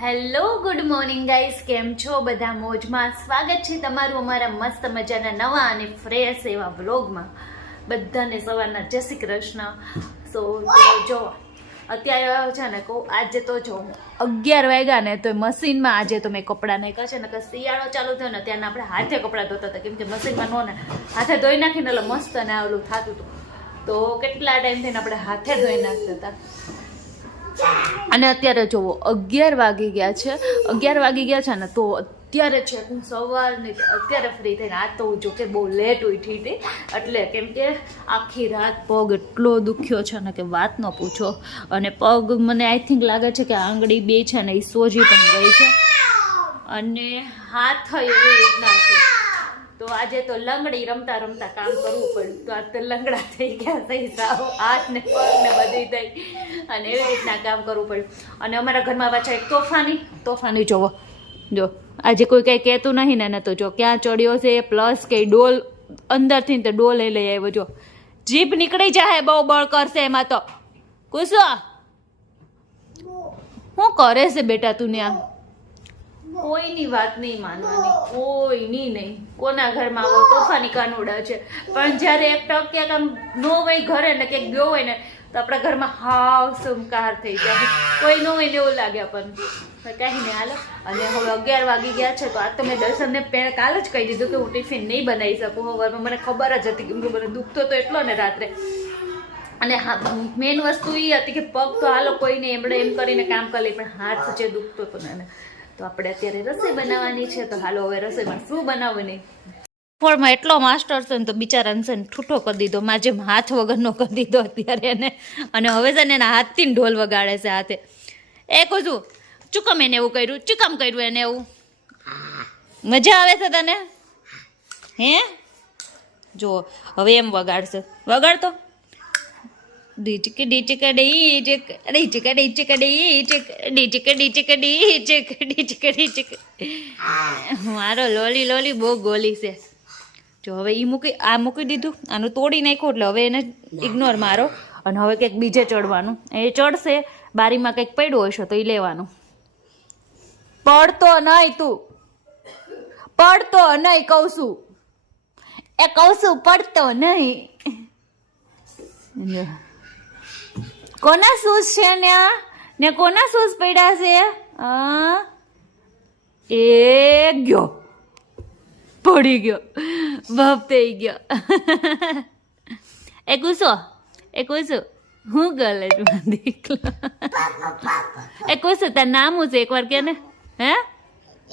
Hello good morning guys, કેમ છો બધા? મોજમાં. સ્વાગત છે તમારું અમારા મસ્ત મજાના નવા અને ફ્રેશ એવા વ્લોગમાં. બધાને સવારના જય શ્રી કૃષ્ણ. સો જો અત્યારે છે ને કહું, આજે તો જો 11 વાગ્યા ને તો મશીનમાં આજે તો મેં કપડાં નાખ્યા છે ને કે શિયાળો ચાલુ થયો ને ત્યારના આપણે હાથે કપડાં ધોતા હતા, કેમ કે મશીનમાં નો ને હાથે ધોઈ નાખીને એટલે મસ્ત ને ઓલું થતું હતું. તો કેટલા ટાઈમ થઈને આપણે હાથે ધોઈ નાખતા હતા. અને અત્યારે જોવો 11 વાગી ગયા છે. 11 વાગી ગયા છે ને તો અત્યારે છે હું સવારની અત્યારે ફ્રી થઈને આજ તો હું જો કે બહુ લેટ ઉઠી હતી, એટલે કેમ કે આખી રાત પગ એટલો દુખ્યો છે ને કે વાત ન પૂછો. અને પગ મને આઈ થિંક લાગે છે કે આંગળી બે છે ને એ સોજી પણ ગઈ છે અને હાથ એવી રીતના છે. તો આજે તો લંગડી રમતા રમતા કામ કરવું પડ્યું. તો આજ તો લંગડા થઈ ગયા, થઈ સાવ હાથ ને પગ ને બધી થઈ અને એવી રીતના કામ કરવું પડ્યું. અને અમારા ઘરમાં પાછા એક તોફાની જોવો, જો આજે કોઈ કંઈ કહેતું નહીં ને તો જો ક્યાં ચડ્યો છે, પ્લસ કે ડોલ અંદરથી તો ડોલ લઈ આવ્યો. જો જીભ નીકળી જાય, બહુ બળ કરશે એમાં તો. કુસો શું કરે છે બેટા તું ને? આ કોઈની વાત નહીં માનવાની, કોઈની નહીં. કોના ઘરમાં આવો તોફાની કાનુડા છે, પણ જ્યારે એક ટક આમ નો હોય ઘરે ને ક્યાંક ગયો હોય ને તો આપણા ઘરમાં હાવ સુમકાર થઈ જાય. કોઈ નો હોય ને એવું લાગે આપણને. કાંઈ નહીં હાલો. અને હવે 11 વાગી ગયા છે તો આજ તો મેં દર્શનને કાલે જ કહી દીધું કે હું ટિફિન નહીં બનાવી શકું. હવે મને ખબર જ હતી, કેમ કે મને દુખતો તો એટલો ને રાત્રે. અને હા, મેઇન વસ્તુ એ હતી કે પગ તો હાલો કોઈને એમણે એમ કરીને કામ કરી લે, પણ હાથ જે દુખતો હતો ને તો આપણે અત્યારે રસોઈ બનાવવાની છે. તો હાલો હવે રસોઈમાં શું બનાવવાની. ફોડમાં એટલો માસ્ટર છે ને તો બિચારાને છે ને ઠૂઠો કરી દીધો, મારે જેમ હાથ વગરનો કરી દીધો અત્યારે એને. અને હવે છે ને એના હાથથી ઢોલ વગાડે છે હાથે. એ કહું છું ચુકમ એને એવું કર્યું, ચુકમ કર્યું એને એવું. મજા આવે છે તને? હે જો હવે એમ વગાડશે, વગાડતો ડીચકે ડીચકે ડીચક ડીચકે ડીચકે ડીચક ડીચકે ડીચક ડીચકે ડીચક. મારો લોલી લોલી બહુ ગોલી છે. જો હવે એ મૂકી દીધું, આનું તોડી નાખ્યું એટલે હવે એને ઇગ્નોર મારો. અને હવે કંઈક બીજે ચડવાનું, એ ચડશે. બારીમાં કંઈક પડ્યું હશે તો એ લેવાનું. પડતો નહીં તું, પડતો નહીં કહું છું, એ કહું છું પડતો નહીં. કોના શૂઝ છે ને કોના શૂઝ પડ્યા છે? એ ગયો, પડી ગયો, બાપ થઈ ગયો. એ કુસો હું ગલે દીકલો. એ કુસો તાર નામ શું છે એકવાર કે ને? હે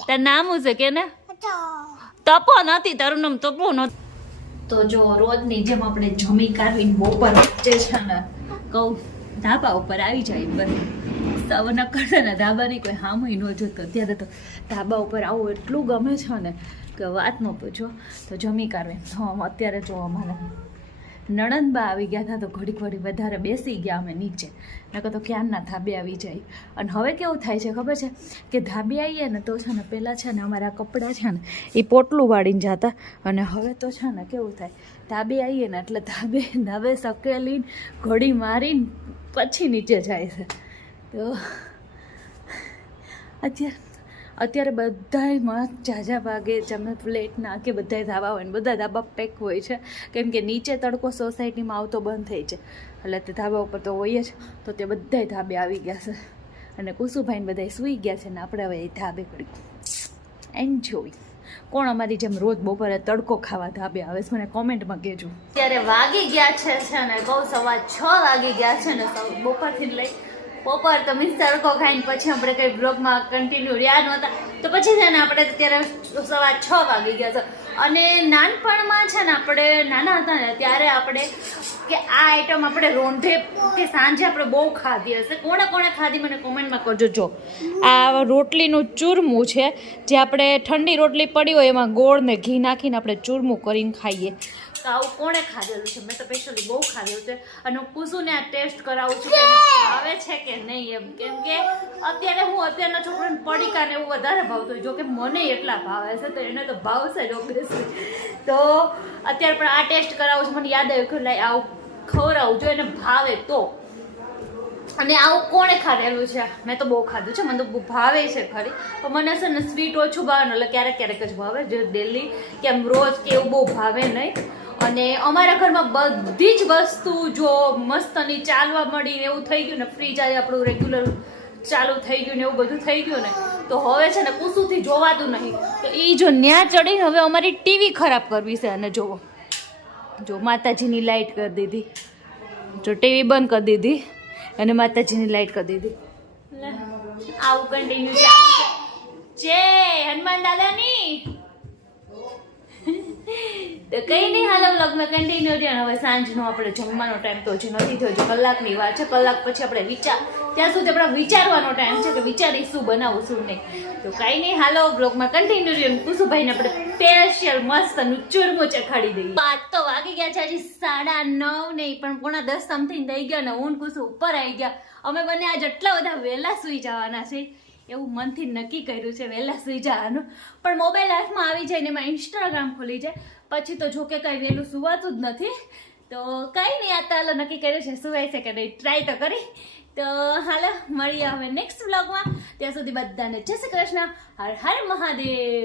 તાર નામ શું છે કે ને? તપો નથી, તારું નામ તપો નથી. તો જો રોજની જેમ આપણે જમી કાઢીને બપોર વચ્ચે છે ને કહું ધાબા ઉપર આવી જાય. બસ સવન કરશે ને ધાબાની કોઈ હામય ન જોતો. ત્યારે તો ધાબા ઉપર આવું એટલું ગમે છે ને કે વાત ન પૂછો. તો જમી કાઢવે તો અત્યારે જો અમારા નણંદબા આવી ગયા હતા તો ઘડીક વધારે બેસી ગયા અમે નીચે. નકર તો ક્યારના ધાબે આવી જાય. અને હવે કેવું થાય છે ખબર છે કે ધાબે આવીએ ને તો છે ને પહેલાં છે ને અમારા કપડાં છે ને એ પોટલું વાળીને જતા, અને હવે તો છે ને કેવું થાય ધાબે આવીએ ને એટલે ધાબે સકેલીને ઘડી મારીને પછી નીચે જાય છે. તો અત્યારે બધામાં ઝાઝા ભાગે જમે ફ્લેટના કે બધા ધાબા હોય ને બધા ધાબા પેક હોય છે, કેમ કે નીચે તડકો સોસાયટીમાં આવતો બંધ થઈ છે. એટલે તે ધાબા ઉપર તો હોય જ. તો તે બધાય ધાબે આવી ગયા છે અને કુસુભાઈને બધા સૂઈ ગયા છે ને આપણે હવે એ ધાબે કરી એન્જોય. કોણ અમારી જેમ રોજ બપોરે તડકો ખાવા ધાબે આવે છે મને કોમેન્ટમાં કહેજો. ત્યારે વાગી ગયા છે ને કહું 6:15 વાગી ગયા છે ને બપોરથી લઈ બપોર તો મીન્સ તડકો ખાઈને પછી આપણે કંઈ બ્લોગમાં કન્ટિન્યુ રહ્યા નહોતા. તો પછી છે ને આપણે અત્યારે 6:15 વાગી ગયા છે. અને નાનપણમાં છે ને આપણે નાના હતા ને ત્યારે આપણે કે આ આઈટમ આપણે રોંઢે કે સાંજે આપણે બહુ ખાધી હશે. કોણે ખાધી મને કોમેન્ટમાં કરજો. જો આ રોટલીનું ચૂરમું છે, જે આપણે ઠંડી રોટલી પડી હોય એમાં ગોળ ને ઘી નાખીને આપણે ચૂરમું કરીને ખાઈએ. તો આવું કોણે ખાધેલું છે? મેં તો સ્પેશિયલી બહુ ખાધેલું છે. અને હું કુસુને આ ટેસ્ટ કરાવું છું કે ભાવે છે કે નહીં એમ. કેમ કે અત્યારના છોકરાને પડીકા ને એવું વધારે ભાવતું હોય, જો કે મને એટલા ભાવે છે તો એને તો ભાવશે જ ઓબ્વિયસલી. તો અત્યારે પણ આ ટેસ્ટ કરાવું છું. મને યાદ આવ્યું કે લાઈ આવું ખવડાવું જો એને ભાવે તો. અને આવું કોણે ખાધેલું છે? મેં તો બહુ ખાધું છે, મને તો બહુ ભાવે છે ખરી, પણ મને છે ને સ્વીટ ઓછું ભાવે, એટલે ક્યારેક ક્યારેક જ ભાવે, જે ડેલી કે આમ રોજ કે એવું બહુ ભાવે નહીં. અને અમારા ઘરમાં બધી જ વસ્તુ જો મસ્તની ચાલવા મળી એવું થઈ ગયું ને, ફ્રીજ આજે આપણું રેગ્યુલર ચાલુ થઈ ગયું ને એવું બધું થઈ ગયું ને, તો હવે છે ને કુસુથી જોવાતું નહીં. તો એ જો ન્યા ચડીને હવે અમારી ટીવી ખરાબ કરવી છે. અને જોવો, જો માતાજીની લાઈટ કરી દીધી, જો ટીવી બંધ કરી દીધી અને માતાજીની લાઈટ કરી દીધી. આવું કન્ટિન્યુ ચાલુ છે. જય હનુમાન દાદાની. તો કઈ નહીં, હાલો વ્લોગમાં કન્ટિન્યુ રહ્યા. હવે સાંજનો આપણે જમવાનો ટાઈમ તો હજી નથી થયો, હજી કલાકની વાર છે. કલાક પછી આપણે ત્યાં સુધી આપણે વિચારવાનો ટાઈમ છે કે વિચારી શું બનાવું શું નહીં. તો કઈ નહીં, હાલો વ્લોગમાં કન્ટિન્યુ રહ્યા. કુસુભાઈને આપણે સ્પેશિયલ મસ્તનું ચૂરમું ચખાડી દઈએ. 5 તો વાગી ગયા છે, હજી 9:30 નહીં પણ 9:10 સમથિંગ થઈ ગયા ને હું કુસુ ઉપર આવી ગયા. અમે બંને આજ એટલા બધા વહેલા સુઈ જવાના છે એવું મનથી નક્કી કર્યું છે, વહેલા સુઈ જવાનું. પણ મોબાઈલ હાથમાં આવી જાય ને એમાં ઇન્સ્ટાગ્રામ ખોલી જાય પછી તો જોકે કંઈ વહેલું સુવાતું જ નથી. તો કંઈ નહીં, આ તો નક્કી કર્યું છે સુવાય છે કે નહીં, ટ્રાય તો કરી. તો હાલો મળીએ હવે નેક્સ્ટ વ્લોગમાં. ત્યાં સુધી બધાને જય શ્રી કૃષ્ણ, હર હર મહાદેવ.